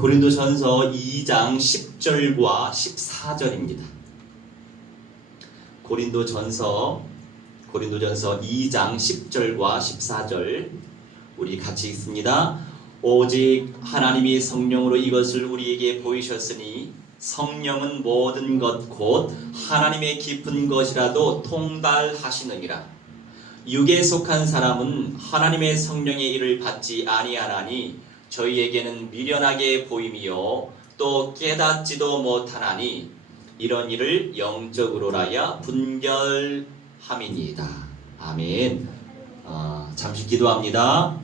고린도전서 2장 10절과 14절입니다. 고린도전서 2장 10절과 14절 우리 같이 읽습니다. 오직 하나님이 성령으로 이것을 우리에게 보이셨으니 성령은 모든 것 곧 하나님의 깊은 것이라도 통달하시느니라. 육에 속한 사람은 하나님의 성령의 일을 받지 아니하나니 저희에게는 미련하게 보임이요 또 깨닫지도 못하나니 이런 일을 영적으로라야 분별함이니이다. 아멘. 잠시 기도합니다.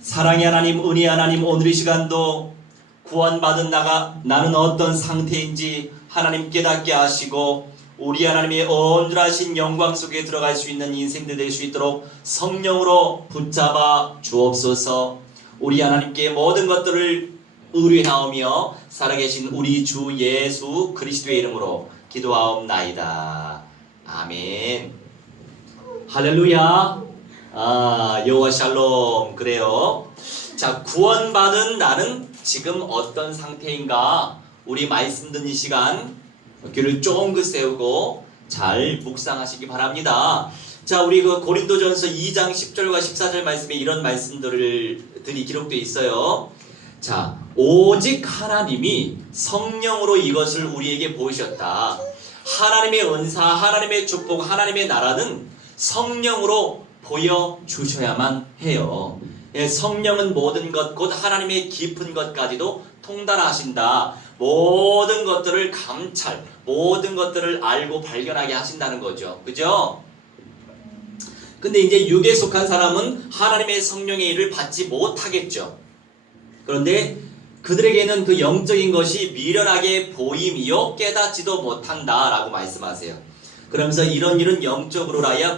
사랑의 하나님, 은혜의 하나님, 오늘 이 시간도 구원받은 나는 어떤 상태인지 하나님 깨닫게 하시고 우리 하나님의 온전하신 영광 속에 들어갈 수 있는 인생들 될 수 있도록 성령으로 붙잡아 주옵소서. 우리 하나님께 모든 것들을 의뢰하오며 살아계신 우리 주 예수 그리스도의 이름으로 기도하옵나이다. 아멘. 할렐루야. 여호와 샬롬. 그래요. 자, 구원받은 나는 지금 어떤 상태인가? 우리 말씀 듣는 시간 귀를 쫑긋 세우고 잘 묵상하시기 바랍니다. 자, 우리 고린도전서 2장 10절과 14절 말씀에 이런 말씀들이 기록되어 있어요. 자, 오직 하나님이 성령으로 이것을 우리에게 보이셨다. 하나님의 은사, 하나님의 축복, 하나님의 나라는 성령으로 보여주셔야만 해요. 성령은 모든 것, 곧 하나님의 깊은 것까지도 통달하신다. 모든 것들을 감찰, 모든 것들을 알고 발견하게 하신다는 거죠. 그죠? 근데 이제 육에 속한 사람은 하나님의 성령의 일을 받지 못하겠죠. 그런데 그들에게는 그 영적인 것이 미련하게 보임이요 깨닫지도 못한다라고 말씀하세요. 그러면서 이런 일은 영적으로라야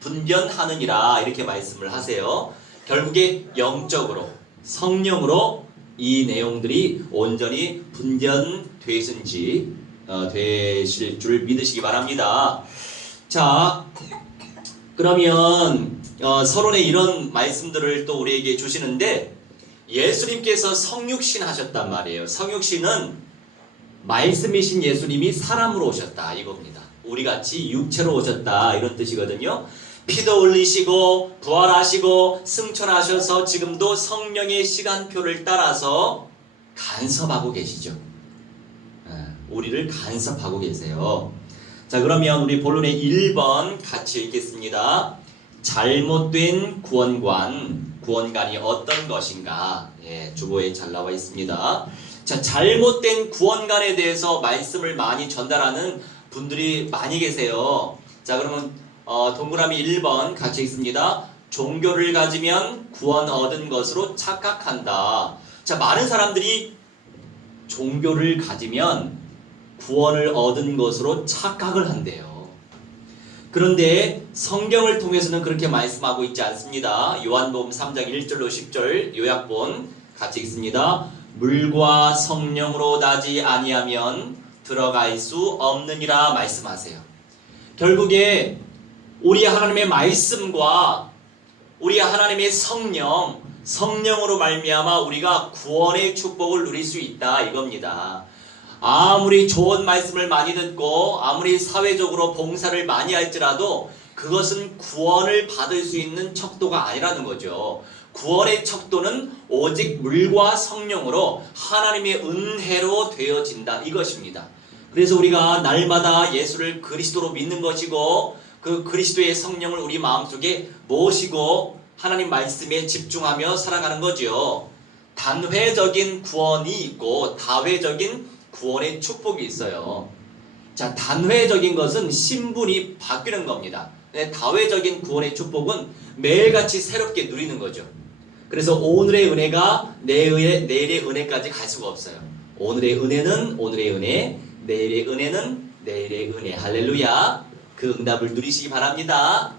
분변하느니라 이렇게 말씀을 하세요. 결국에 영적으로 성령으로 이 내용들이 온전히 분변되실 줄 믿으시기 바랍니다. 자, 그러면 서론에 이런 말씀들을 또 우리에게 주시는데 예수님께서 성육신 하셨단 말이에요. 성육신은 말씀이신 예수님이 사람으로 오셨다 이겁니다. 우리같이 육체로 오셨다 이런 뜻이거든요. 피도 흘리시고 부활하시고 승천하셔서 지금도 성령의 시간표를 따라서 간섭하고 계시죠. 우리를 간섭하고 계세요. 자, 그러면 우리 본론의 1번 같이 읽겠습니다. 잘못된 구원관이 어떤 것인가? 주보에 잘 나와 있습니다. 자, 잘못된 구원관에 대해서 말씀을 많이 전달하는 분들이 많이 계세요. 자, 그러면 동그라미 1번 같이 읽습니다. 종교를 가지면 구원 얻은 것으로 착각한다. 자, 많은 사람들이 종교를 가지면 구원을 얻은 것으로 착각을 한대요. 그런데 성경을 통해서는 그렇게 말씀하고 있지 않습니다. 요한복음 3장 1절로 10절 요약본 같이 읽습니다. 물과 성령으로 나지 아니하면 들어갈 수 없느니라 말씀하세요. 결국에 우리 하나님의 말씀과 우리 하나님의 성령으로 말미암아 우리가 구원의 축복을 누릴 수 있다 이겁니다. 아무리 좋은 말씀을 많이 듣고 아무리 사회적으로 봉사를 많이 할지라도 그것은 구원을 받을 수 있는 척도가 아니라는 거죠. 구원의 척도는 오직 물과 성령으로 하나님의 은혜로 되어진다 이것입니다. 그래서 우리가 날마다 예수를 그리스도로 믿는 것이고 그 그리스도의 성령을 우리 마음속에 모시고 하나님 말씀에 집중하며 살아가는 거죠. 단회적인 구원이 있고 다회적인 구원의 축복이 있어요. 자, 단회적인 것은 신분이 바뀌는 겁니다. 다회적인 구원의 축복은 매일같이 새롭게 누리는 거죠. 그래서 오늘의 은혜가 내일의 은혜까지 갈 수가 없어요. 오늘의 은혜는 오늘의 은혜, 내일의 은혜는 내일의 은혜. 할렐루야. 그 응답을 누리시기 바랍니다.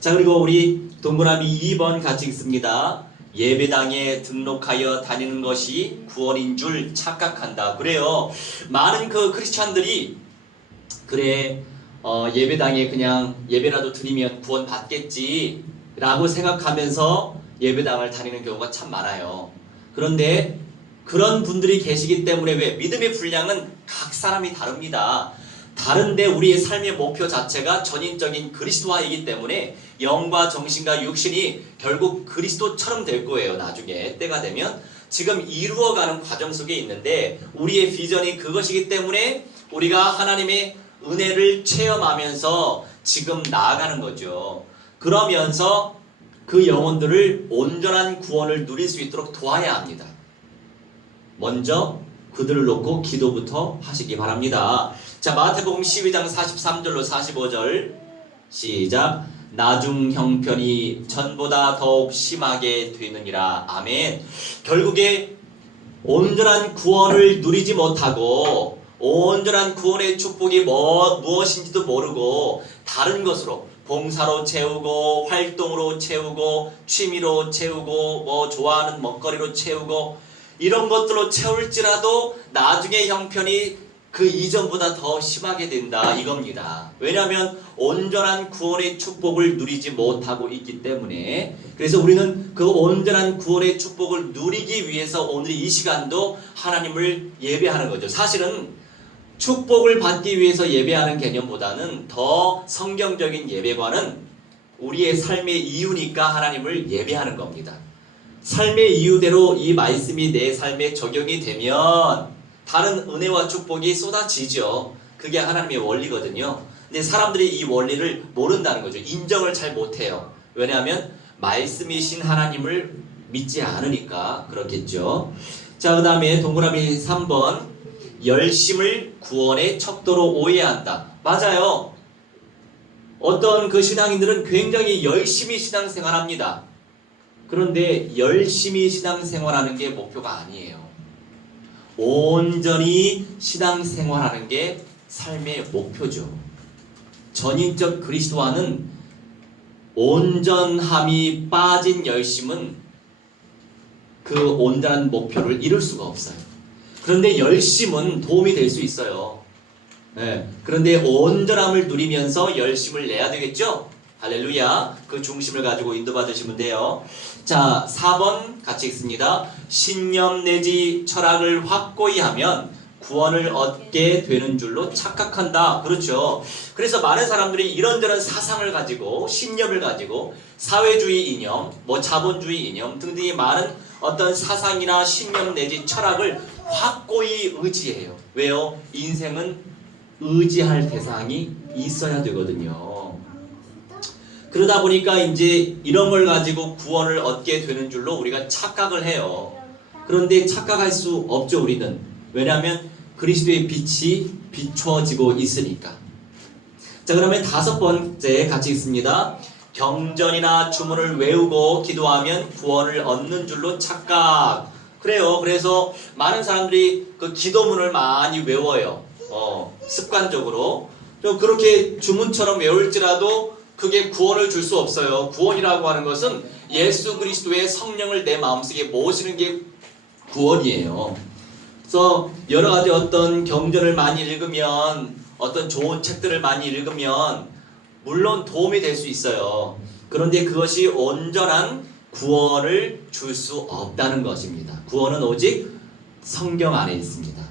자, 그리고 우리 동그라미 2번 같이 읽습니다. 예배당에 등록하여 다니는 것이 구원인 줄 착각한다. 그래요. 많은 그 크리스찬들이 그래 예배당에 그냥 예배라도 드리면 구원 받겠지 라고 생각하면서 예배당을 다니는 경우가 참 많아요. 그런데 그런 분들이 계시기 때문에 왜? 믿음의 분량은 각 사람이 다릅니다. 다른데 우리의 삶의 목표 자체가 전인적인 그리스도화이기 때문에 영과 정신과 육신이 결국 그리스도처럼 될 거예요. 나중에 때가 되면. 지금 이루어가는 과정 속에 있는데 우리의 비전이 그것이기 때문에 우리가 하나님의 은혜를 체험하면서 지금 나아가는 거죠. 그러면서 그 영혼들을 온전한 구원을 누릴 수 있도록 도와야 합니다. 먼저 그들을 놓고 기도부터 하시기 바랍니다. 자, 마태복음 12장 43절로 45절 시작. 나중 형편이 전보다 더욱 심하게 되느니라. 아멘. 결국에 온전한 구원을 누리지 못하고 온전한 구원의 축복이 무엇인지도 모르고 다른 것으로 봉사로 채우고 활동으로 채우고 취미로 채우고 좋아하는 먹거리로 채우고 이런 것들로 채울지라도 나중에 형편이 그 이전보다 더 심하게 된다 이겁니다. 왜냐하면 온전한 구원의 축복을 누리지 못하고 있기 때문에. 그래서 우리는 그 온전한 구원의 축복을 누리기 위해서 오늘 이 시간도 하나님을 예배하는 거죠. 사실은 축복을 받기 위해서 예배하는 개념보다는 더 성경적인 예배관은 우리의 삶의 이유니까 하나님을 예배하는 겁니다. 삶의 이유대로 이 말씀이 내 삶에 적용이 되면 다른 은혜와 축복이 쏟아지죠. 그게 하나님의 원리거든요. 근데 사람들이 이 원리를 모른다는 거죠. 인정을 잘 못해요. 왜냐하면 말씀이신 하나님을 믿지 않으니까 그렇겠죠. 자, 그 다음에 동그라미 3번 열심을 구원의 척도로 오해한다. 맞아요. 어떤 그 신앙인들은 굉장히 열심히 신앙생활합니다. 그런데 열심히 신앙생활하는 게 목표가 아니에요. 온전히 신앙생활하는 게 삶의 목표죠. 전인적 그리스도와는 온전함이 빠진 열심은 그 온전한 목표를 이룰 수가 없어요. 그런데 열심은 도움이 될 수 있어요. 네. 그런데 온전함을 누리면서 열심을 내야 되겠죠? 할렐루야. 그 중심을 가지고 인도받으시면 돼요. 자, 4번 같이 읽습니다. 신념 내지 철학을 확고히 하면 구원을 얻게 되는 줄로 착각한다. 그렇죠. 그래서 많은 사람들이 이런저런 사상을 가지고 신념을 가지고 사회주의 이념, 자본주의 이념 등등의 많은 어떤 사상이나 신념 내지 철학을 확고히 의지해요. 왜요? 인생은 의지할 대상이 있어야 되거든요. 그러다 보니까 이제 이런 걸 가지고 구원을 얻게 되는 줄로 우리가 착각을 해요. 그런데 착각할 수 없죠, 우리는. 왜냐하면 그리스도의 빛이 비추어지고 있으니까. 자, 그러면 5번째 같이 읽습니다. 경전이나 주문을 외우고 기도하면 구원을 얻는 줄로 착각. 그래요. 그래서 많은 사람들이 그 기도문을 많이 외워요. 습관적으로. 좀 그렇게 주문처럼 외울지라도 그게 구원을 줄 수 없어요. 구원이라고 하는 것은 예수 그리스도의 성령을 내 마음속에 모시는 게 구원이에요. 그래서 여러 가지 어떤 경전을 많이 읽으면, 어떤 좋은 책들을 많이 읽으면 물론 도움이 될 수 있어요. 그런데 그것이 온전한 구원을 줄 수 없다는 것입니다. 구원은 오직 성경 안에 있습니다.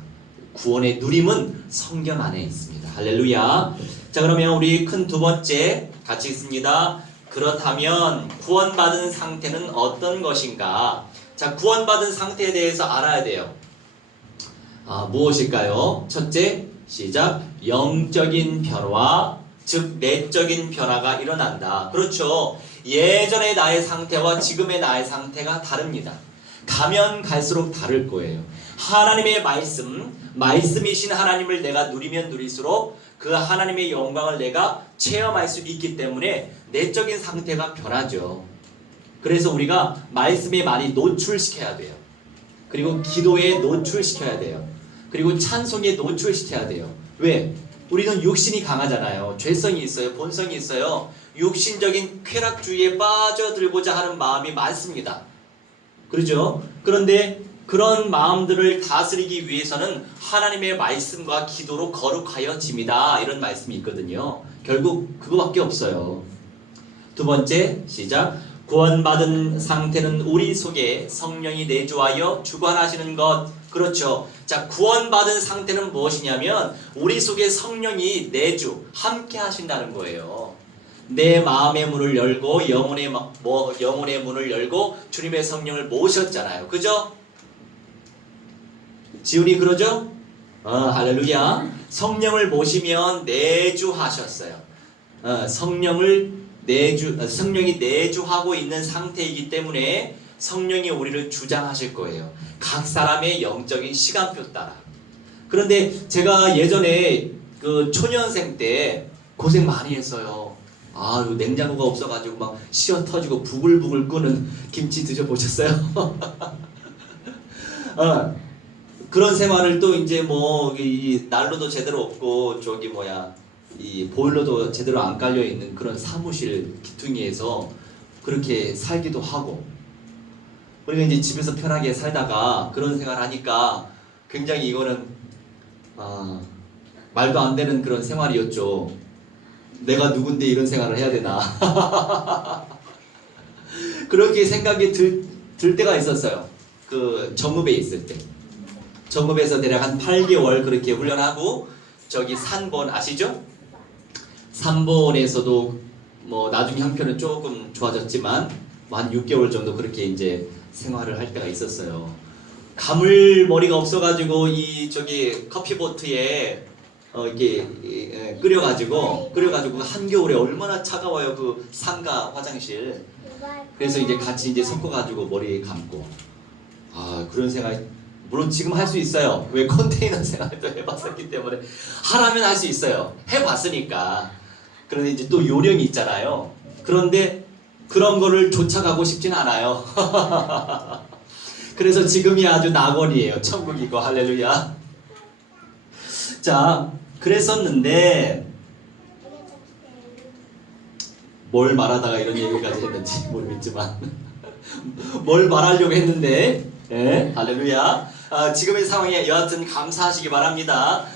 구원의 누림은 성경 안에 있습니다. 할렐루야. 자, 그러면 우리 큰 2번째 같이 읽습니다. 그렇다면 구원받은 상태는 어떤 것인가? 자, 구원받은 상태에 대해서 알아야 돼요. 무엇일까요? 첫째, 시작. 영적인 변화, 즉 내적인 변화가 일어난다. 그렇죠. 예전의 나의 상태와 지금의 나의 상태가 다릅니다. 가면 갈수록 다를 거예요. 하나님의 말씀이신 하나님을 내가 누리면 누릴수록 그 하나님의 영광을 내가 체험할 수 있기 때문에 내적인 상태가 변하죠. 그래서 우리가 말씀에 많이 노출시켜야 돼요. 그리고 기도에 노출시켜야 돼요. 그리고 찬송에 노출시켜야 돼요. 왜? 우리는 육신이 강하잖아요. 죄성이 있어요. 본성이 있어요. 육신적인 쾌락주의에 빠져들고자 하는 마음이 많습니다. 그렇죠? 그런데 그런 마음들을 다스리기 위해서는 하나님의 말씀과 기도로 거룩하여짐이다. 이런 말씀이 있거든요. 결국 그거밖에 없어요. 2번째, 시작. 구원받은 상태는 우리 속에 성령이 내주하여 주관하시는 것. 그렇죠. 자, 구원받은 상태는 무엇이냐면 우리 속에 성령이 함께 하신다는 거예요. 내 마음의 문을 열고 영혼의 문을 열고 주님의 성령을 모셨잖아요. 그죠? 지훈이 그러죠? 할렐루야. 성령을 모시면 내주하셨어요. 성령이 내주하고 있는 상태이기 때문에 성령이 우리를 주장하실 거예요. 각 사람의 영적인 시간표 따라. 그런데 제가 예전에 그 초년생 때 고생 많이 했어요. 냉장고가 없어가지고 막 시어 터지고 부글부글 끓는 김치 드셔보셨어요? 그런 생활을 또 이제 이 난로도 제대로 없고 이 보일러도 제대로 안 깔려 있는 그런 사무실 기퉁이에서 그렇게 살기도 하고, 그리고 이제 집에서 편하게 살다가 그런 생활 하니까 굉장히 이거는 말도 안 되는 그런 생활이었죠. 내가 누군데 이런 생활을 해야 되나. 그렇게 생각이 들 때가 있었어요. 그 정읍에 있을 때. 정읍에서 대략 한 8개월 그렇게 훈련하고, 저기 산본 아시죠? 산본에서도 나중에 형편은 조금 좋아졌지만 한 6개월 정도 그렇게 이제 생활을 할 때가 있었어요. 가물머리가 없어가지고 커피보트에 이렇게 끓여가지고 한겨울에 얼마나 차가워요, 그 상가 화장실. 그래서 이제 같이 이제 섞어가지고 머리 감고. 그런 생각, 물론 지금 할 수 있어요. 왜? 컨테이너 생활도 해봤었기 때문에. 하라면 할 수 있어요. 해봤으니까. 그런데 이제 또 요령이 있잖아요. 그런데 그런 거를 쫓아가고 싶진 않아요. 그래서 지금이 아주 낙원이에요. 천국이고. 할렐루야. 자, 그랬었는데 뭘 말하다가 이런 얘기까지 했는지 모르겠지만 뭘 말하려고 했는데, 할렐루야. 지금의 상황에 여하튼 감사하시기 바랍니다.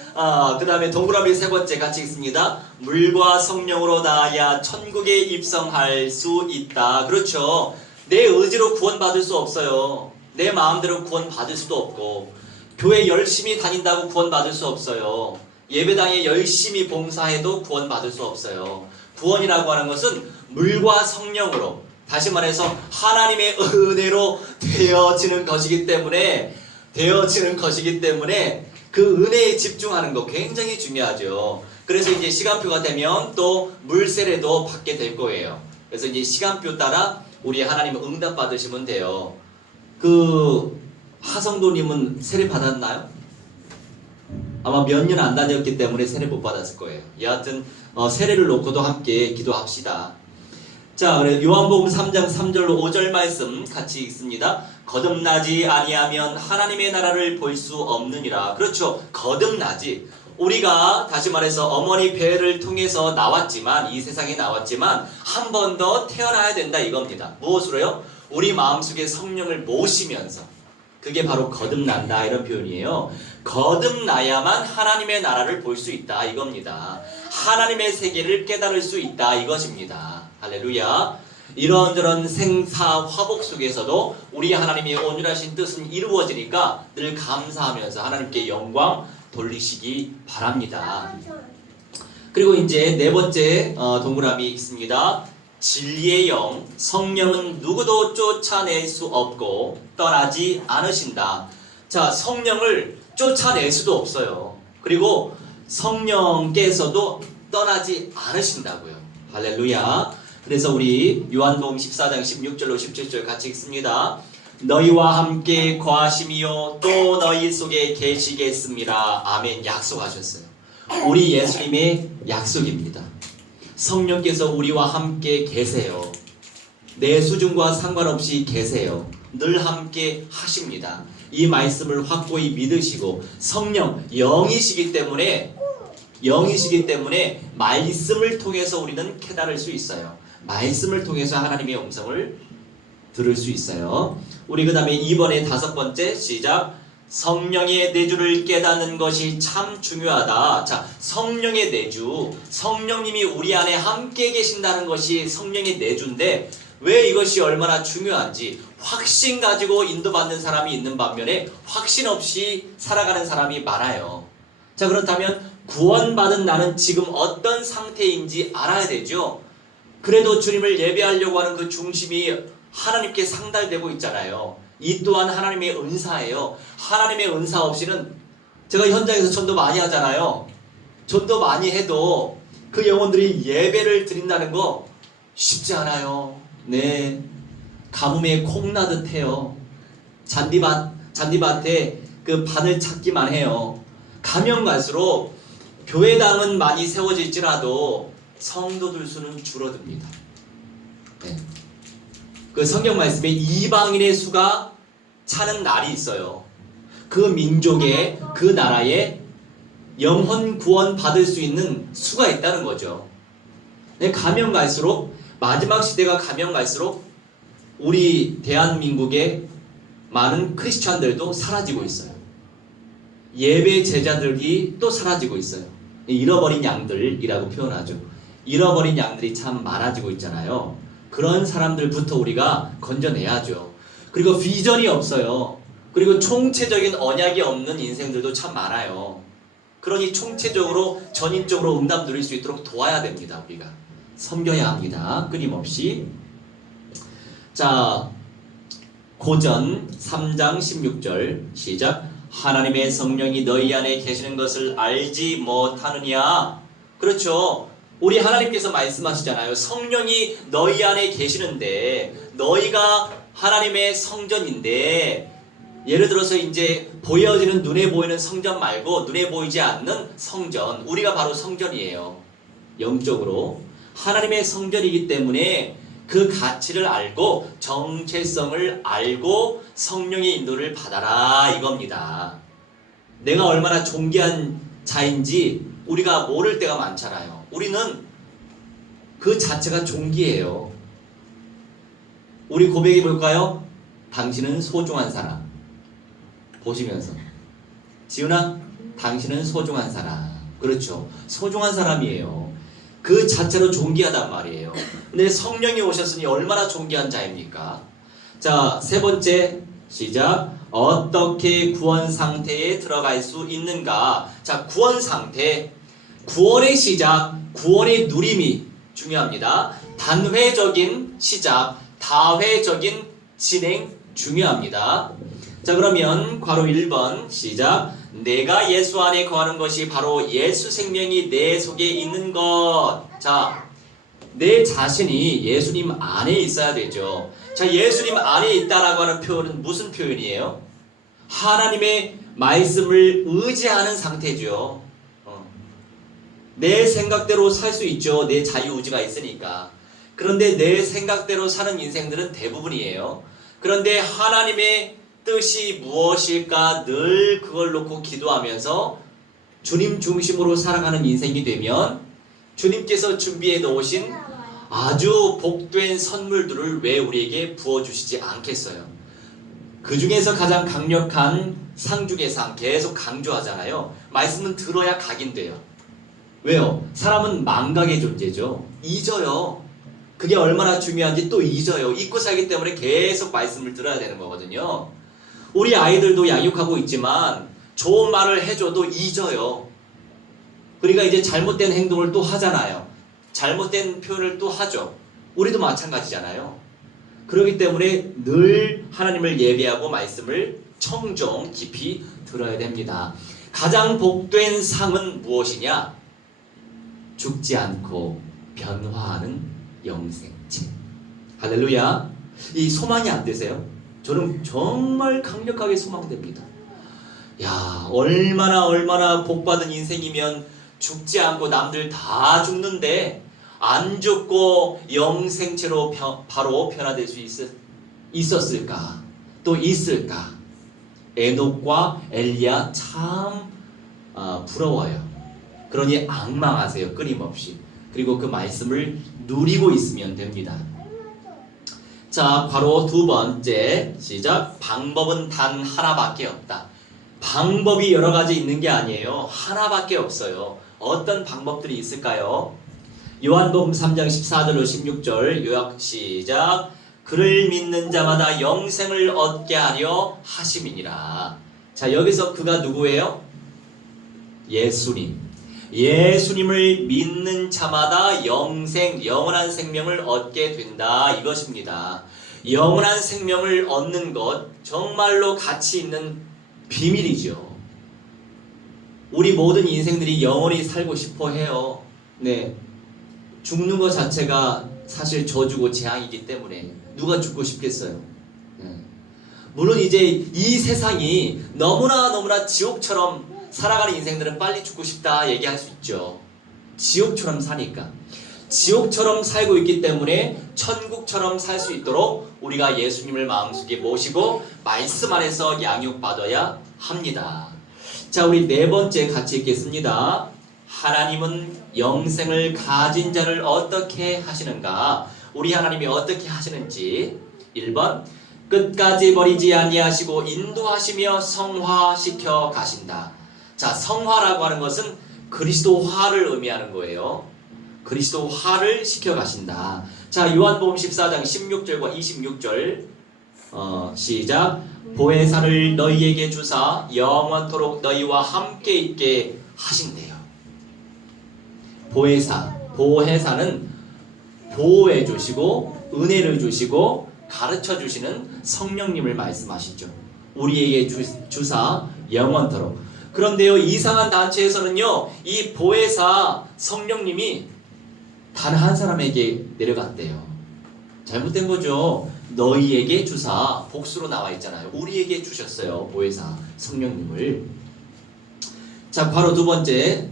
그 다음에 동그라미 세 번째 같이 읽습니다. 물과 성령으로 닿아야 천국에 입성할 수 있다. 그렇죠. 내 의지로 구원받을 수 없어요. 내 마음대로 구원받을 수도 없고, 교회 열심히 다닌다고 구원받을 수 없어요. 예배당에 열심히 봉사해도 구원받을 수 없어요. 구원이라고 하는 것은 물과 성령으로, 다시 말해서 하나님의 은혜로 되어지는 것이기 때문에 그 은혜에 집중하는 거 굉장히 중요하죠. 그래서 이제 시간표가 되면 또 물 세례도 받게 될 거예요. 그래서 이제 시간표 따라 우리 하나님 응답 받으시면 돼요. 그 하성도님은 세례 받았나요? 아마 몇 년 안 다녔기 때문에 세례 못 받았을 거예요. 여하튼 세례를 놓고도 함께 기도합시다. 자, 그래 요한복음 3장 3절로 5절 말씀 같이 읽습니다. 거듭나지 아니하면 하나님의 나라를 볼 수 없느니라. 그렇죠. 거듭나지. 우리가 다시 말해서 어머니 배를 통해서 나왔지만, 이 세상에 나왔지만 한 번 더 태어나야 된다 이겁니다. 무엇으로요? 우리 마음속에 성령을 모시면서. 그게 바로 거듭난다 이런 표현이에요. 거듭나야만 하나님의 나라를 볼 수 있다 이겁니다. 하나님의 세계를 깨달을 수 있다 이것입니다. 할렐루야. 이런저런 생사 화복 속에서도 우리 하나님의 온전하신 뜻은 이루어지니까 늘 감사하면서 하나님께 영광 돌리시기 바랍니다. 그리고 이제 네 번째 동그라미 있습니다. 진리의 영, 성령은 누구도 쫓아낼 수 없고 떠나지 않으신다. 자, 성령을 쫓아낼 수도 없어요. 그리고 성령께서도 떠나지 않으신다고요. 할렐루야. 그래서 우리 요한복음 14장 16절로 17절 같이 읽습니다. 너희와 함께 거하심이요 또 너희 속에 계시겠습니다. 아멘. 약속하셨어요. 우리 예수님의 약속입니다. 성령께서 우리와 함께 계세요. 내 수준과 상관없이 계세요. 늘 함께 하십니다. 이 말씀을 확고히 믿으시고, 성령 영이시기 때문에 말씀을 통해서 우리는 깨달을 수 있어요. 말씀을 통해서 하나님의 음성을 들을 수 있어요. 우리 그 다음에 2번에 다섯 번째 시작. 성령의 내주를 깨닫는 것이 참 중요하다. 자, 성령의 내주, 성령님이 우리 안에 함께 계신다는 것이 성령의 내주인데, 왜 이것이 얼마나 중요한지 확신 가지고 인도받는 사람이 있는 반면에 확신 없이 살아가는 사람이 많아요. 자, 그렇다면 구원받은 나는 지금 어떤 상태인지 알아야 되죠. 그래도 주님을 예배하려고 하는 그 중심이 하나님께 상달되고 있잖아요. 이 또한 하나님의 은사예요. 하나님의 은사 없이는 제가 현장에서 전도 많이 하잖아요. 전도 많이 해도 그 영혼들이 예배를 드린다는 거 쉽지 않아요. 네, 가뭄에 콩나듯 해요. 잔디밭에 그 바늘 찾기만 해요. 가면 갈수록 교회당은 많이 세워질지라도 성도들 수는 줄어듭니다. 네. 그 성경 말씀에 이방인의 수가 차는 날이 있어요. 그 민족의, 그 나라에 영혼 구원 받을 수 있는 수가 있다는 거죠. 네, 가면 갈수록, 마지막 시대가 가면 갈수록 우리 대한민국의 많은 크리스찬들도 사라지고 있어요. 예배 제자들이 또 사라지고 있어요. 잃어버린 양들이라고 표현하죠. 잃어버린 양들이 참 많아지고 있잖아요. 그런 사람들부터 우리가 건져내야죠. 그리고 비전이 없어요. 그리고 총체적인 언약이 없는 인생들도 참 많아요. 그러니 총체적으로 전인적으로 응답 누릴 수 있도록 도와야 됩니다. 우리가 섬겨야 합니다. 끊임없이. 자, 고전 3장 16절 시작. 하나님의 성령이 너희 안에 계시는 것을 알지 못하느냐. 그렇죠. 우리 하나님께서 말씀하시잖아요. 성령이 너희 안에 계시는데 너희가 하나님의 성전인데, 예를 들어서 이제 보여지는 눈에 보이는 성전 말고 눈에 보이지 않는 성전, 우리가 바로 성전이에요. 영적으로 하나님의 성전이기 때문에 그 가치를 알고 정체성을 알고 성령의 인도를 받아라 이겁니다. 내가 얼마나 존귀한 자인지 우리가 모를 때가 많잖아요. 우리는 그 자체가 존귀해요. 우리 고백해 볼까요? 당신은 소중한 사람. 보시면서, 지훈아, 당신은 소중한 사람. 그렇죠. 소중한 사람이에요. 그 자체로 존귀하단 말이에요. 근데 성령이 오셨으니 얼마나 존귀한 자입니까? 자, 세 번째 시작. 어떻게 구원 상태에 들어갈 수 있는가? 자, 구원 상태. 구원의 시작, 구원의 누림이 중요합니다. 단회적인 시작, 다회적인 진행 중요합니다. 자, 그러면 괄호 1번 시작. 내가 예수 안에 거하는 것이 바로 예수 생명이 내 속에 있는 것. 자, 내 자신이 예수님 안에 있어야 되죠. 자, 예수님 안에 있다라고 하는 표현은 무슨 표현이에요? 하나님의 말씀을 의지하는 상태죠. 내 생각대로 살 수 있죠. 내 자유의지가 있으니까. 그런데 내 생각대로 사는 인생들은 대부분이에요. 그런데 하나님의 뜻이 무엇일까 늘 그걸 놓고 기도하면서 주님 중심으로 살아가는 인생이 되면 주님께서 준비해 놓으신 아주 복된 선물들을 왜 우리에게 부어주시지 않겠어요? 그 중에서 가장 강력한 상주계상 계속 강조하잖아요. 말씀은 들어야 각인돼요. 왜요? 사람은 망각의 존재죠. 잊어요. 그게 얼마나 중요한지 또 잊어요. 잊고 살기 때문에 계속 말씀을 들어야 되는 거거든요. 우리 아이들도 양육하고 있지만 좋은 말을 해줘도 잊어요. 그러니까 이제 잘못된 행동을 또 하잖아요. 잘못된 표현을 또 하죠. 우리도 마찬가지잖아요. 그렇기 때문에 늘 하나님을 예배하고 말씀을 청정 깊이 들어야 됩니다. 가장 복된 상은 무엇이냐? 죽지 않고 변화하는 영생체. 할렐루야. 이 소망이 안 되세요? 저는 정말 강력하게 소망됩니다. 야, 얼마나 복받은 인생이면 죽지 않고 남들 다 죽는데 안 죽고 영생체로 바로 변화될 수 있었을까? 또 있을까? 에녹과 엘리야 참 부러워요. 그러니 앙망하세요. 끊임없이. 그리고 그 말씀을 누리고 있으면 됩니다. 자, 바로 두 번째 시작. 방법은 단 하나밖에 없다. 방법이 여러 가지 있는 게 아니에요. 하나밖에 없어요. 어떤 방법들이 있을까요? 요한복음 3장 14절로 16절 요약 시작. 그를 믿는 자마다 영생을 얻게 하려 하심이니라. 자, 여기서 그가 누구예요? 예수님. 예수님을 믿는 자마다 영원한 생명을 얻게 된다, 이것입니다. 영원한 생명을 얻는 것 정말로 가치 있는 비밀이죠. 우리 모든 인생들이 영원히 살고 싶어 해요. 네, 죽는 것 자체가 사실 저주고 재앙이기 때문에 누가 죽고 싶겠어요? 네. 물론 이제 이 세상이 너무나 지옥처럼 살아가는 인생들은 빨리 죽고 싶다 얘기할 수 있죠. 지옥처럼 사니까. 지옥처럼 살고 있기 때문에 천국처럼 살 수 있도록 우리가 예수님을 마음속에 모시고 말씀 안에서 양육받아야 합니다. 자, 우리 네 번째 같이 읽겠습니다. 하나님은 영생을 가진 자를 어떻게 하시는가? 우리 하나님이 어떻게 하시는지. 1번, 끝까지 버리지 아니하시고 인도하시며 성화시켜 가신다. 자, 성화라고 하는 것은 그리스도화를 의미하는 거예요. 그리스도화를 시켜 가신다. 자, 요한복음 14장 16절과 26절 시작. 보혜사를 너희에게 주사 영원토록 너희와 함께 있게 하신대요. 보혜사는 보호해 주시고 은혜를 주시고 가르쳐 주시는 성령님을 말씀하시죠. 우리에게 주사 영원토록. 그런데요, 이상한 단체에서는요, 이 보혜사 성령님이 단 한 사람에게 내려갔대요. 잘못된 거죠. 너희에게 주사, 복수로 나와 있잖아요. 우리에게 주셨어요, 보혜사 성령님을. 자, 바로 두 번째,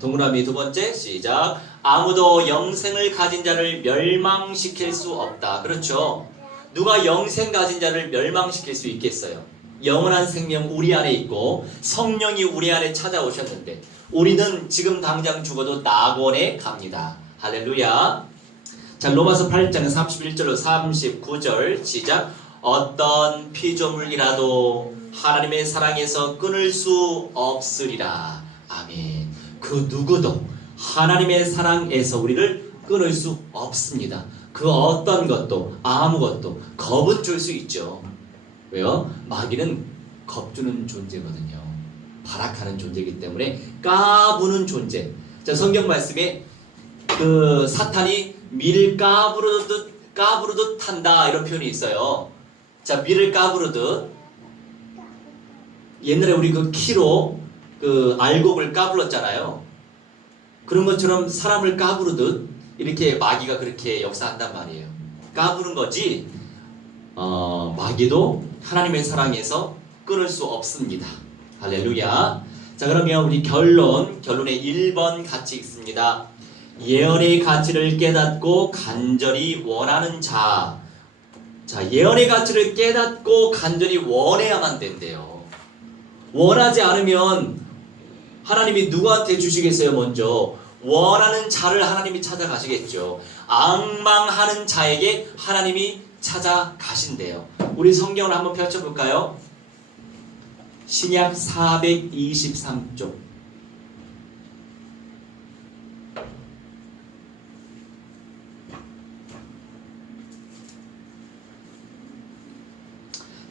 동그라미 두 번째 시작. 아무도 영생을 가진 자를 멸망시킬 수 없다. 그렇죠. 누가 영생 가진 자를 멸망시킬 수 있겠어요? 영원한 생명 우리 안에 있고 성령이 우리 안에 찾아오셨는데 우리는 지금 당장 죽어도 낙원에 갑니다. 할렐루야. 자, 로마서 8장 31절로 39절 시작. 어떤 피조물이라도 하나님의 사랑에서 끊을 수 없으리라. 아멘. 그 누구도 하나님의 사랑에서 우리를 끊을 수 없습니다. 그 어떤 것도 아무것도. 겁은 줄 수 있죠. 왜요? 마귀는 겁주는 존재거든요. 발악하는 존재이기 때문에 까부는 존재. 자, 성경 말씀에 그 사탄이 밀을 까부르듯 한다, 이런 표현이 있어요. 자, 밀을 까부르듯. 옛날에 우리 그 키로 그 알곡을 까불렀잖아요. 그런 것처럼 사람을 까부르듯 이렇게 마귀가 그렇게 역사한단 말이에요. 까부는 거지. 마귀도 하나님의 사랑에서 끊을 수 없습니다. 할렐루야. 자, 그러면 우리 결론의 1번 같이 읽습니다. 예언의 가치를 깨닫고 간절히 원하는 자. 자, 예언의 가치를 깨닫고 간절히 원해야만 된대요. 원하지 않으면 하나님이 누구한테 주시겠어요? 먼저 원하는 자를 하나님이 찾아가시겠죠. 앙망하는 자에게 하나님이 찾아가신대요. 우리 성경을 한번 펼쳐볼까요? 신약 423쪽.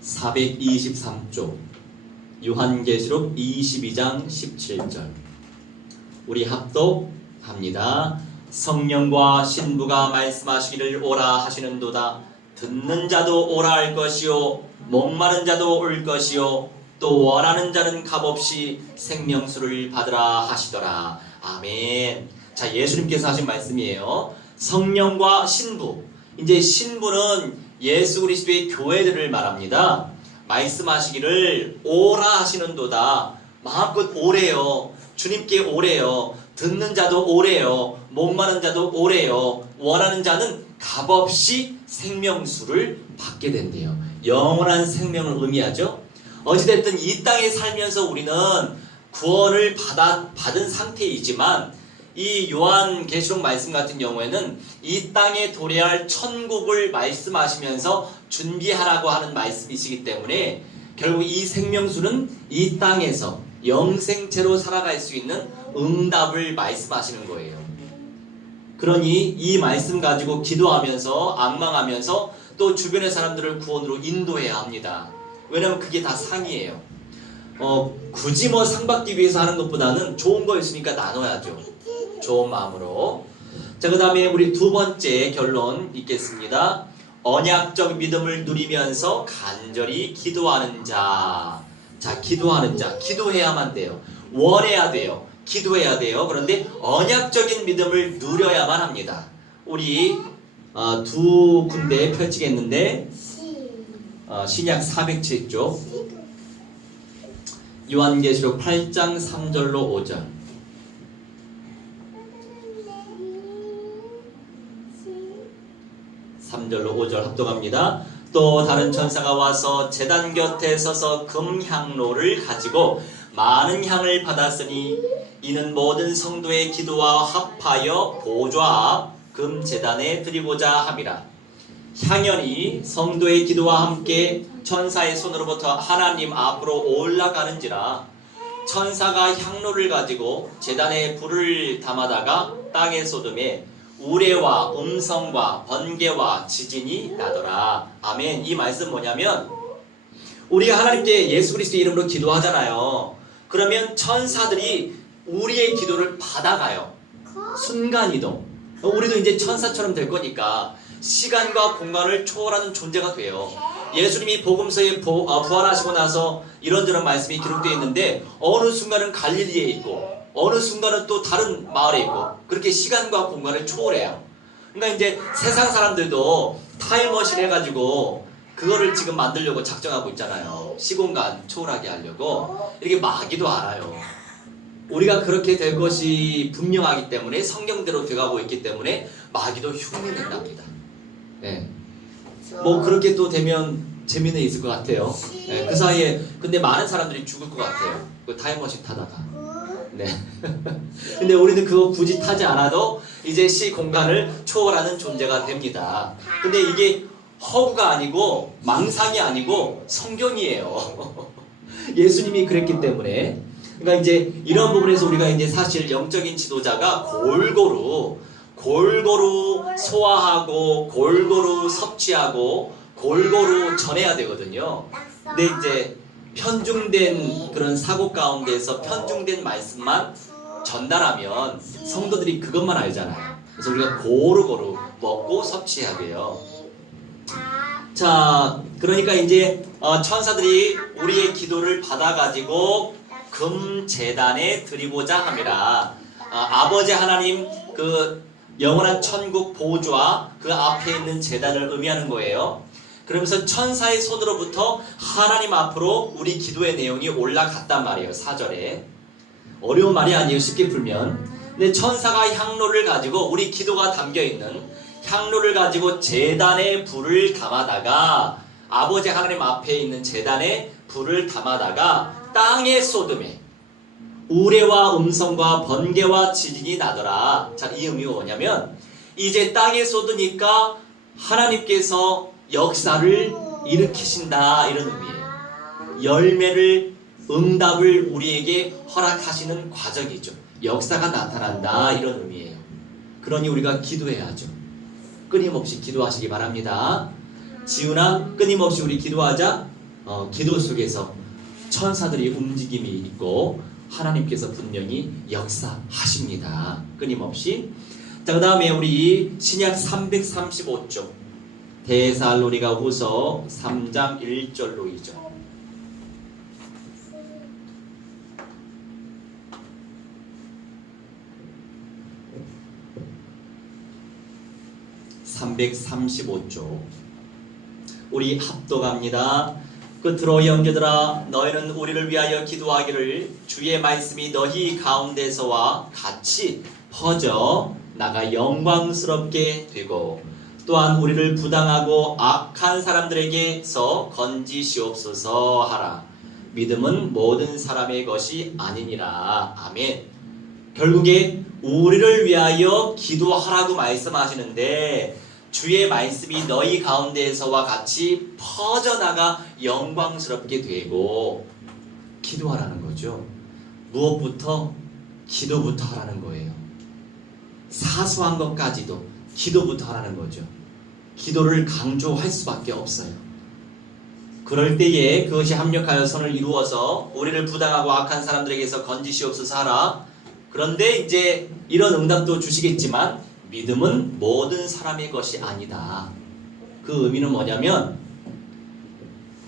(423쪽) 요한계시록 22장 17절. 우리 합독합니다. 성령과 신부가 말씀하시기를 오라 하시는도다. 듣는 자도 오라 할 것이요 목마른 자도 올 것이요 또 원하는 자는 값없이 생명수를 받으라 하시더라. 아멘. 자, 예수님께서 하신 말씀이에요. 성령과 신부. 이제 신부는 예수 그리스도의 교회들을 말합니다. 말씀하시기를 오라 하시는도다. 마음껏 오래요. 주님께 오래요. 듣는 자도 오래요. 목마른 자도 오래요. 원하는 자는 값없이 생명수를 받게 된대요. 영원한 생명을 의미하죠. 어찌됐든 이 땅에 살면서 우리는 구원을 받은 상태이지만 이 요한계시록 말씀 같은 경우에는 이 땅에 도래할 천국을 말씀하시면서 준비하라고 하는 말씀이시기 때문에 결국 이 생명수는 이 땅에서 영생체로 살아갈 수 있는 응답을 말씀하시는 거예요. 그러니 이 말씀 가지고 기도하면서 앙망하면서 또 주변의 사람들을 구원으로 인도해야 합니다. 왜냐하면 그게 다 상이에요. 굳이 뭐 상 받기 위해서 하는 것보다는 좋은 거 있으니까 나눠야죠. 좋은 마음으로. 자, 그 다음에 우리 두 번째 결론 읽겠습니다. 언약적 믿음을 누리면서 간절히 기도하는 자. 자, 기도하는 자. 기도해야만 돼요. 원해야 돼요. 기도해야 돼요. 그런데 언약적인 믿음을 누려야만 합니다. 우리 두 군데 펼치겠는데 신약 407쪽 요한계시록 8장 3절로 5절. (3절로 5절) 합독합니다. 또 다른 천사가 와서 제단 곁에 서서 금향로를 가지고 많은 향을 받았으니 이는 모든 성도의 기도와 합하여 보좌 앞 금제단에 드리고자 함이라. 향연이 성도의 기도와 함께 천사의 손으로부터 하나님 앞으로 올라가는지라. 천사가 향로를 가지고 제단에 불을 담아다가 땅에 쏟음에 우레와 음성과 번개와 지진이 나더라. 아멘. 이 말씀 뭐냐면 우리가 하나님께 예수 그리스도의 이름으로 기도하잖아요. 그러면 천사들이 우리의 기도를 받아가요. 순간이동. 우리도 이제 천사처럼 될 거니까 시간과 공간을 초월하는 존재가 돼요. 예수님이 복음서에 부활하시고 나서 이런저런 말씀이 기록되어 있는데 어느 순간은 갈릴리에 있고 어느 순간은 또 다른 마을에 있고 그렇게 시간과 공간을 초월해요. 그러니까 이제 세상 사람들도 타임머신 해가지고 그거를 지금 만들려고 작정하고 있잖아요. 시공간 초월하게 하려고. 이렇게 마귀도 알아요. 우리가 그렇게 될 것이 분명하기 때문에 성경대로 돼가고 있기 때문에 마귀도 흉내낸답니다. 네. 뭐 그렇게 또 되면 재미는 있을 것 같아요. 네. 그 사이에 근데 많은 사람들이 죽을 것 같아요. 그 타임머신 타다가. 네. 근데 우리는 그거 굳이 타지 않아도 이제 시 공간을 초월하는 존재가 됩니다. 근데 이게 허구가 아니고 망상이 아니고 성경이에요. 예수님이 그랬기 때문에. 그러니까 이제 이런 부분에서 우리가 이제 사실 영적인 지도자가 골고루 소화하고 골고루 섭취하고 골고루 전해야 되거든요. 근데 이제 편중된 그런 사고 가운데서 편중된 말씀만 전달하면 성도들이 그것만 알잖아요. 그래서 우리가 고루고루 먹고 섭취해야 돼요. 자, 그러니까 이제 천사들이 우리의 기도를 받아가지고 금제단에 드리고자 함이라. 아버지 하나님 그 영원한 천국 보좌 그 앞에 있는 제단을 의미하는 거예요. 그러면서 천사의 손으로부터 하나님 앞으로 우리 기도의 내용이 올라갔단 말이에요. 4절에. 어려운 말이 아니에요. 쉽게 풀면. 근데 천사가 향로를 가지고 우리 기도가 담겨있는 향로를 가지고 제단에 불을 담아다가 아버지 하나님 앞에 있는 제단에 불을 담아다가 땅에 쏟음에 우레와 음성과 번개와 지진이 나더라. 자, 이 의미가 뭐냐면 이제 땅에 쏟으니까 하나님께서 역사를 일으키신다 이런 의미예요. 열매를 응답을 우리에게 허락하시는 과정이죠. 역사가 나타난다 이런 의미예요. 그러니 우리가 기도해야죠. 끊임없이 기도하시기 바랍니다. 지훈아, 끊임없이 우리 기도하자. 기도 속에서 천사들이 움직임이 있고 하나님께서 분명히 역사하십니다. 끊임없이. 자, 그 다음에 우리 신약 335쪽 데살로니가 후서 3장 1절로 2절. (335쪽) 우리 합독합니다. 끝으로 형제들아 너희는 우리를 위하여 기도하기를 주의 말씀이 너희 가운데서와 같이 퍼져 나가 영광스럽게 되고 또한 우리를 부당하고 악한 사람들에게서 건지시옵소서 하라. 믿음은 모든 사람의 것이 아니니라. 아멘. 결국에 우리를 위하여 기도하라고 말씀하시는데 주의 말씀이 너희 가운데에서와 같이 퍼져나가 영광스럽게 되고 기도하라는 거죠. 무엇부터? 기도부터 하라는 거예요. 사소한 것까지도 기도부터 하라는 거죠. 기도를 강조할 수밖에 없어요. 그럴 때에 그것이 합력하여 선을 이루어서 우리를 부당하고 악한 사람들에게서 건지시옵소서 하라. 그런데 이제 이런 응답도 주시겠지만 믿음은 모든 사람의 것이 아니다. 그 의미는 뭐냐면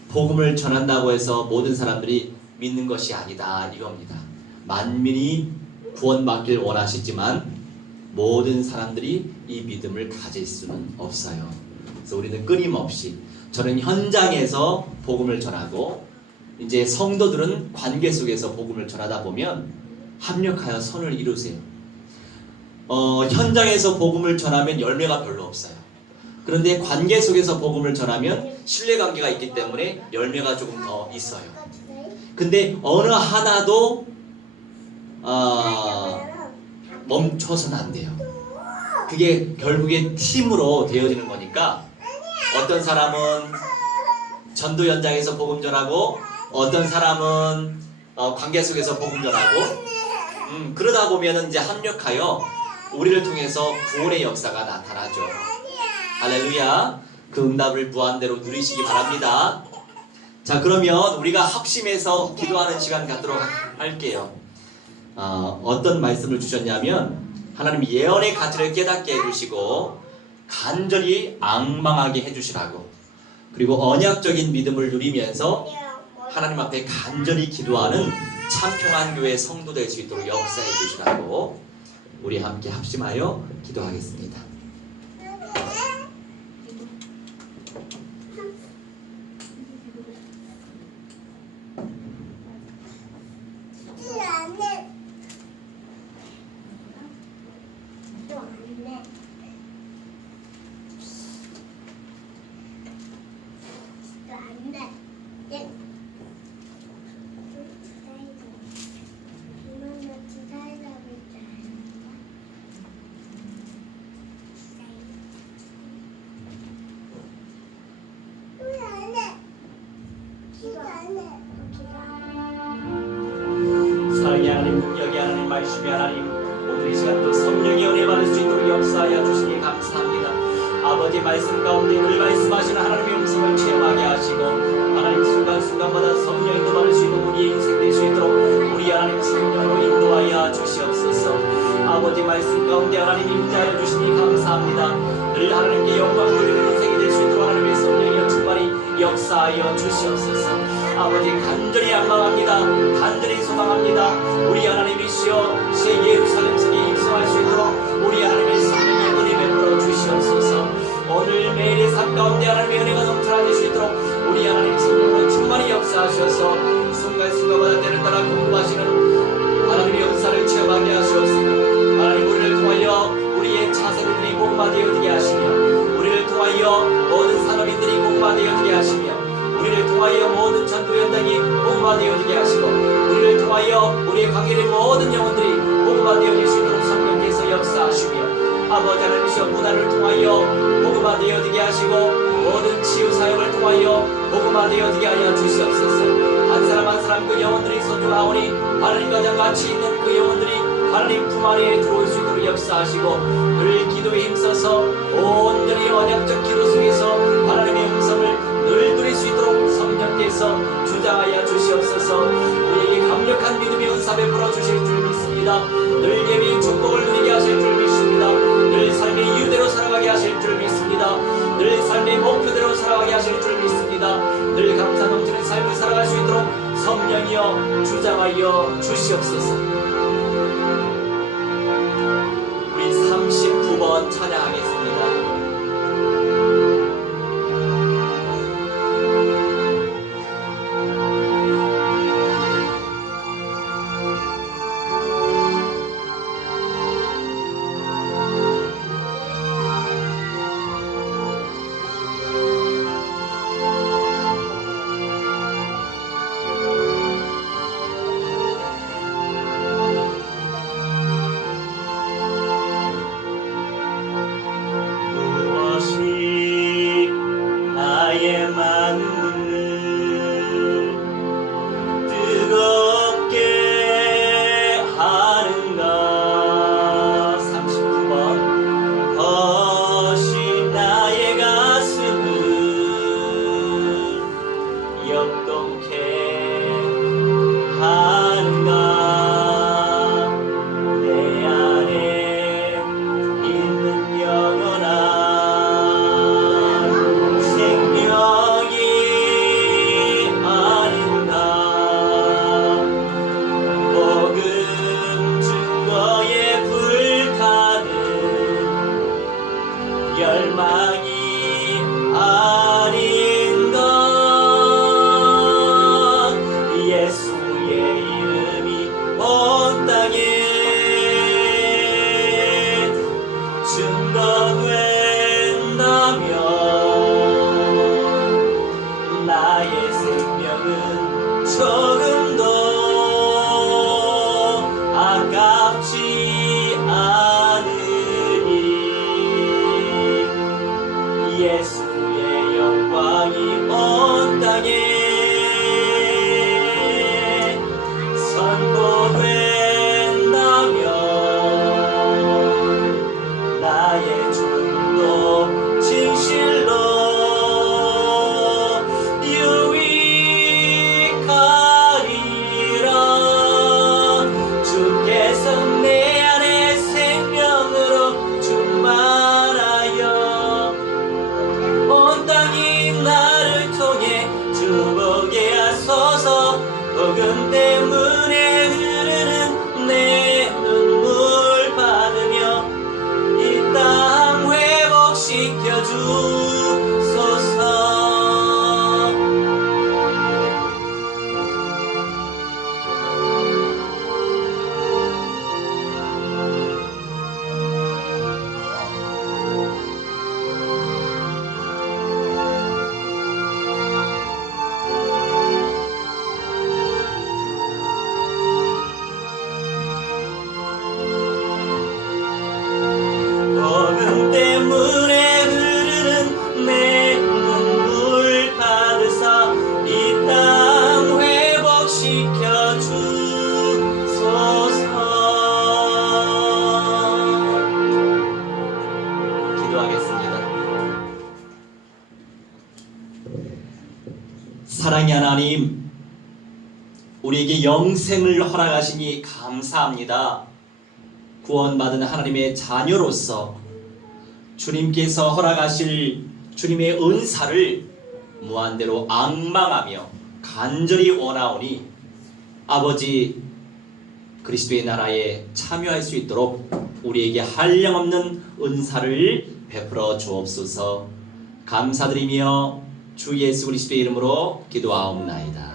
복음을 전한다고 해서 모든 사람들이 믿는 것이 아니다 이겁니다. 만민이 구원받길 원하시지만 모든 사람들이 이 믿음을 가질 수는 없어요. 그래서 우리는 끊임없이 저는 현장에서 복음을 전하고 이제 성도들은 관계 속에서 복음을 전하다 보면 합력하여 선을 이루세요. 현장에서 복음을 전하면 열매가 별로 없어요. 그런데 관계 속에서 복음을 전하면 신뢰관계가 있기 때문에 열매가 조금 더 있어요. 근데 어느 하나도 멈춰서는 안 돼요. 그게 결국에 팀으로 되어지는 거니까 어떤 사람은 전도 현장에서 복음 전하고 어떤 사람은 관계 속에서 복음 전하고 그러다 보면은 이제 합력하여 우리를 통해서 구원의 역사가 나타나죠. 할렐루야. 그 응답을 무한대로 누리시기 바랍니다. 자, 그러면 우리가 합심해서 기도하는 시간 갖도록 할게요. 어떤 말씀을 주셨냐면 하나님 예언의 가치를 깨닫게 해주시고 간절히 앙망하게 해주시라고, 그리고 언약적인 믿음을 누리면서 하나님 앞에 간절히 기도하는 참평한 교회 성도 될 수 있도록 역사해 주시라고 우리 함께 합심하여 기도하겠습니다. 사랑의 하나님, 능력의 하나님, 말씀의 하나님, 오늘 이 시간도 성령의 은혜 받을 수 있도록 역사하여 주시니 감사합니다. 아버지 말씀 가운데 늘 말씀하시는 하나님의 음성을 체험하게 하시고 하나님 순간순간마다 성령 인도받을 수 있는 우리의 인생 될 수 있도록 우리 하나님 성령으로 인도하여 주시옵소서. 아버지 말씀 가운데 하나님 임재하여 주시니 감사합니다. 늘 하나님께 영광 돌리는 인생이 될 수 있도록 하나님의 성령이여 충만히 역사하여 주시옵소서. 아버지 간절히仰망합니다. 간절히 소망합니다. 우리 하나님이시여 새 예루살렘 성에 입성할 수 있도록 우리 하나님의 성령의 은혜 베풀어 주시옵소서. 오늘 매일의 삶 가운데 하나님의 은혜가 넘쳐나질 수 있도록 우리 하나님 성령으로 충만히 역사하셔서 순간순간마다 때를 따라 공급하시는 하나님의 역사를 체험하게 하시옵소서. 하나님 우리를 통하여 우리의 차세들이 복음화되어지게 하시며 우리를 통하여 모든 산업인들이 복음화되어지게 하시며 우리를 통하여 모든 전도 현장이 복음화되어지게 하시고 우리를 통하여 우리의 관계된 모든 영혼들이 복음화되어질 수 있도록 성령께서 역사하시며 아버지 하나님이시여 문화를 통하여 복음화되어지게 하시고 모든 치유사역을 통하여 복음화되어지게 하여 주시옵소서. 한 사람 한 사람 그 영혼들이 소중하오니 하나님 가장 가치 있는 그 영혼들이 하나님 품 안에 들어올 수 있도록 역사하시고 늘 기도에 힘써서 온전히 언약적 기도 속에서 하나님의 음성을 늘 누릴 수 있도록 성령께서 주장하여 주시옵소서. 우리에게 강력한 믿음의 은사 베풀어 주실 줄 믿습니다. 늘 예비의 축복을 누리게 하실 줄 믿습니다. 늘 삶의 이유대로 살아가게 하실 줄 믿습니다. 늘 삶의 목표대로 살아가게 하실 줄 믿습니다. 늘 감사 넘치는 삶을 살아갈 수 있도록 성령이여 주장하여 주시옵소서. 우리 39번 찬양하겠습니다. 조금도 아깝지 않으니 예수의 영광이 온 땅에 선포된다면 나의 죽음도 진실로 유익하리라. 주께서 내 안에 생명으로 충만하여 온 땅이 나를 통해 축복해 하소서. 복음 때문에 흐르는 내 눈물 받으며 이 땅 회복시켜 주소서. 복음 때문에 흐르는 내 눈물 받으사 이 땅 회복시켜 주소서. 기도하겠습니다. 사랑의 하나님, 우리에게 영생을 허락하시니 감사합니다. 구원받은 하나님의 자녀로서 주님께서 허락하실 주님의 은사를 무한대로 앙망하며 간절히 원하오니 아버지 그리스도의 나라에 참여할 수 있도록 우리에게 한량없는 은사를 베풀어 주옵소서. 감사드리며 주 예수 그리스도의 이름으로 기도하옵나이다.